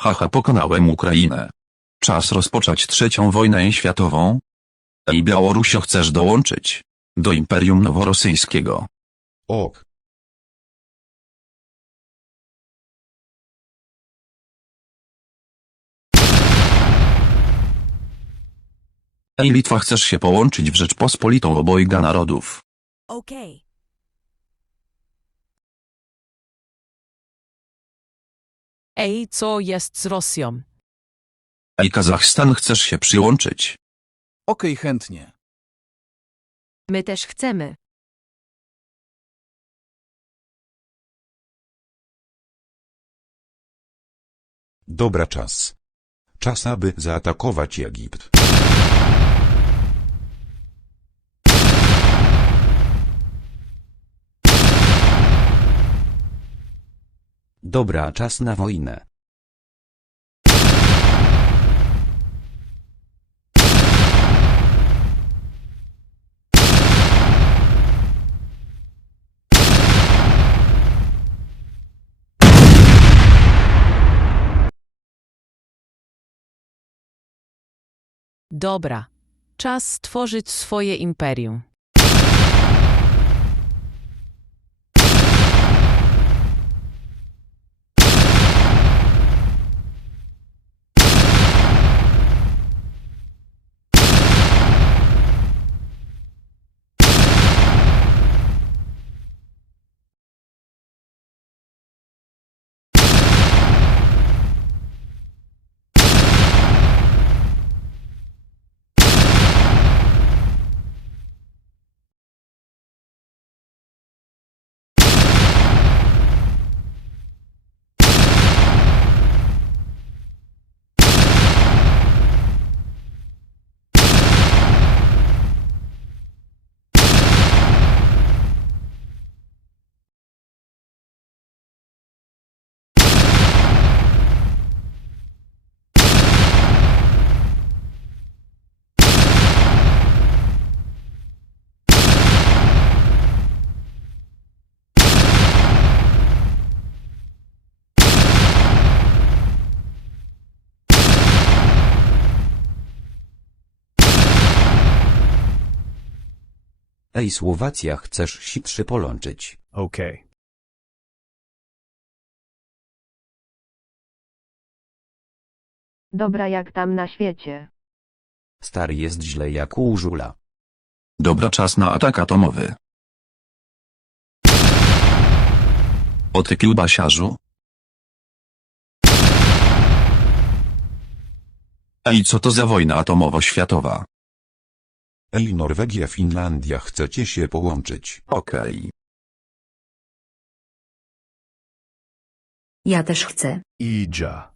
Haha pokonałem Ukrainę. Czas rozpocząć trzecią wojnę światową. Ej Białorusio chcesz dołączyć? Do Imperium Noworosyjskiego. Ok. Ej Litwa chcesz się połączyć w Rzeczpospolitą obojga narodów. Okay. Ej, co jest z Rosją? Ej Kazachstan chcesz się przyłączyć? Okej, chętnie. My też chcemy. Dobra czas. Czas aby zaatakować Egipt. Dobra, czas na wojnę. Dobra. Czas stworzyć swoje imperium. Ej, Słowacja, chcesz się trzy połączyć? Okej. Dobra jak tam na świecie. Stary jest źle jak u żula. Dobra czas na atak atomowy. O ty kiełbasiarzu? Ej co to za wojna atomowo-światowa? Ej Norwegia, Finlandia chcecie się połączyć. Okej. Ja też chcę. Idża.